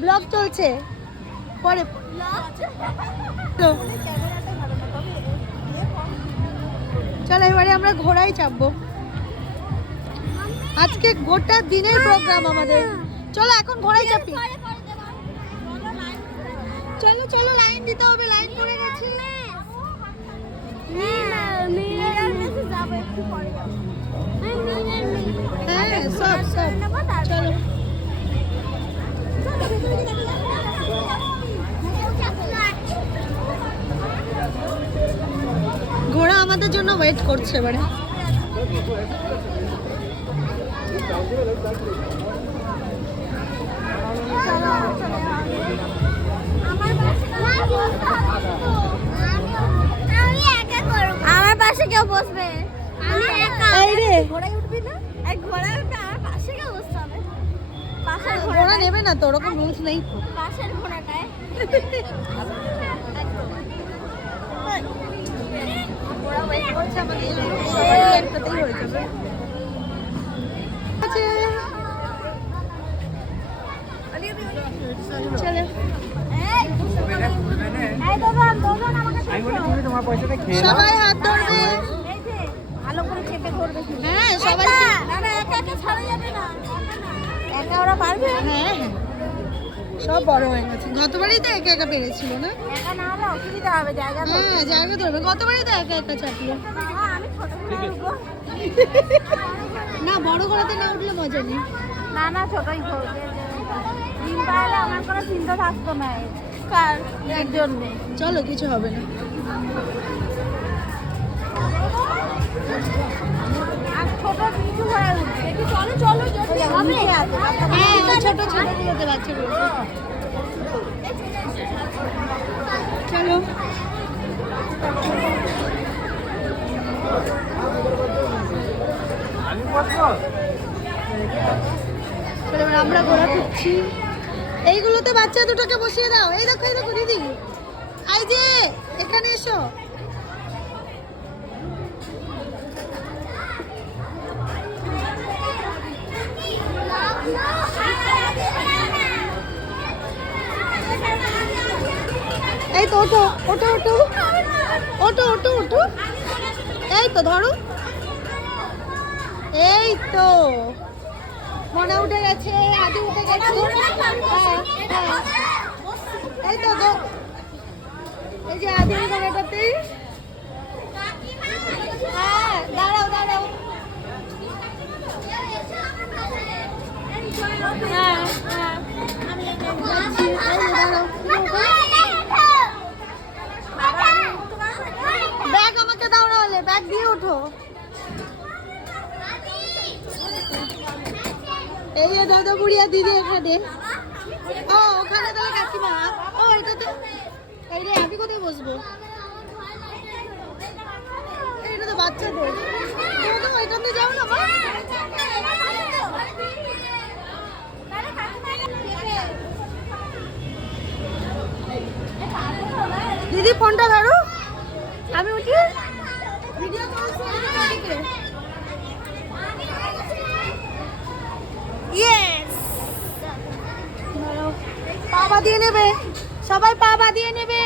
Blog চলছে। পরে। চলো এবারে আমরা ঘোড়ায় চাপবো। আজকে গোটা দিনের প্রোগ্রাম আমাদের। চলো এখন ঘোড়ায় চাপি। চলো চলো লাইন দিতে হবে লাইন পড়ে গেছে। হ্যাঁ সব সব। চলো। ঘোড়া আমাদের জন্য ওয়েট করছে এবারে। আমার পাশে কেউ বসবে। আমি একা। ঘোড়ায় উঠবি না? পাশের ঘোড়া নেবে না তো ওরকম রুলস নেই পাশের ঘোড়াটায় সবারই একটাতেই হয়ে সব বড় হয়ে গেছে। গতবারই তো একা একা পেরেছিল না? একা না হলে অসুবিধা হবে জায়গা হ্যাঁ জায়গা ধরবে। গতবারই তো একা একা চাপলো হ্যাঁ। না বড় করাতে না উঠলে মজা নেই। না না ছোটই করবে ডিম পাইলে আমার কোনো চিন্তা থাকতো না কার এর জন্যে। চলো কিছু হবে না। আর ছোট কিছু হয়ে উঠবে। চলো চলো জলদি হবে। হ্যাঁ ওই ছোট ছোট গুলোতে বাচ্চাগুলো চলো। আমরা ঘোরা খুঁজছি এইগুলোতে বাচ্চা দুটোকে বসিয়ে দাও। এই দেখো এই দেখো, দিদি। এই যে, এখানে এসো। এই তো ওঠো ওঠো ওঠো। ওঠো ওঠো ওঠো। এই তো ধরো। এই তো। মনে উঠে গেছে আদি উঠে গেছে। হ্যাঁ, হ্যাঁ। এই তো এই যে আদি উঠে হ্যাঁ দাঁড়াও দাঁড়াও হ্যাঁ হ্যাঁ যাচ্ছি। এই যে দাঁড়াও ব্যাগ আমাকে দাও না হলে ব্যাগ দিয়ে ওঠো। এই যে দাদা বুড়িয়া দিদি এখানে। ও, ওখানে তাহলে কাকিমা। ও এটাতে এই রে, আমি কোথায় বসবো? এইটা তো বাচ্চাদের দাদা এটাতে যাও না, মা। দিদি, ফোনটা ধরো। আমি উঠি। পা দিয়ে নেবে। সবাই পা পা দিয়ে নেবে।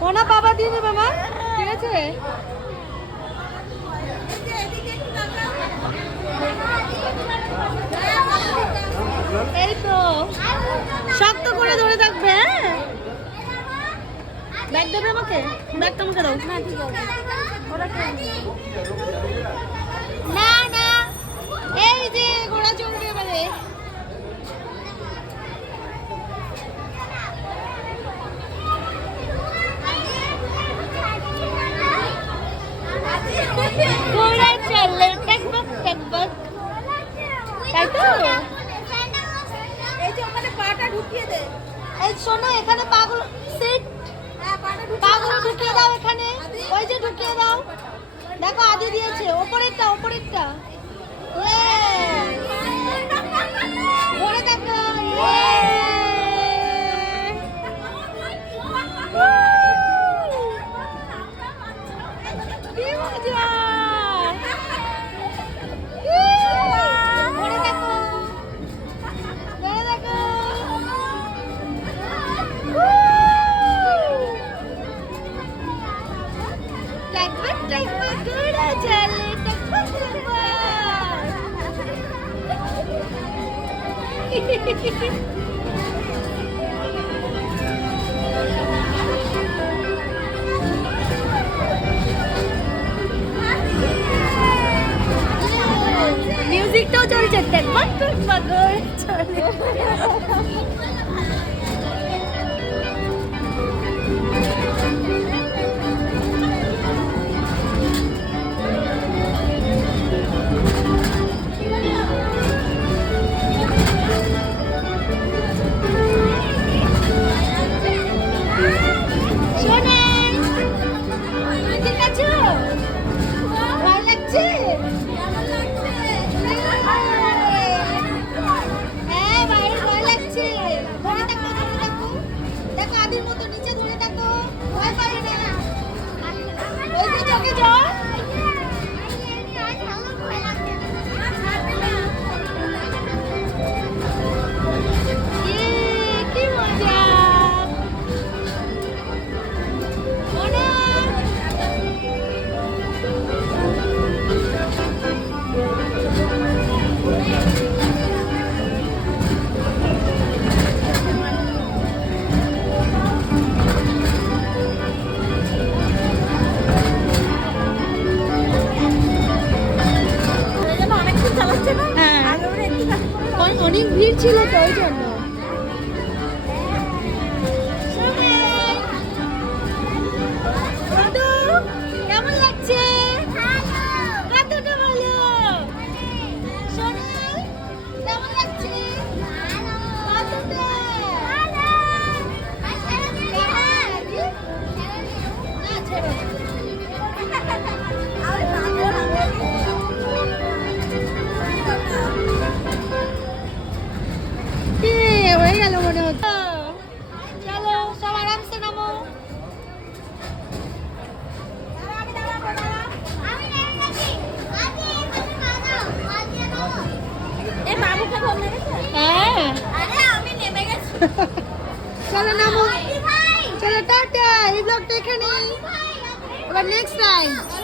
কোনা পা পা দিয়ে নেবে, মা। ঠিক আছে? এই তো, শক্ত করে ধরে থাকবে হ্যাঁ? ব্যাগ দেবে আমাকে? ব্যাগটা আমাকে দাও। না ঠিক আছে। না না। এই যে ঘোড়া চড়বে এবারে। ঘোড়া চলে টকবক টকবক তাই তো? এই যে ওখানে পাটা ঢুকিয়ে দে। এই শোনো এখানে পাগুলো সিট পাগুলো ঢুকিয়ে দাও এখানে। ওই যে ঢুকিয়ে দাও। দেখো আদি দিয়েছে। ওপরেরটা ওপরেরটা। Music to chal chalte, bagul bagul chalte. হ্যাঁ। অনেক ভিড় ছিল তো ওই জন্য। ব্লগ দেখে নিই এবার নেক্সট রাইড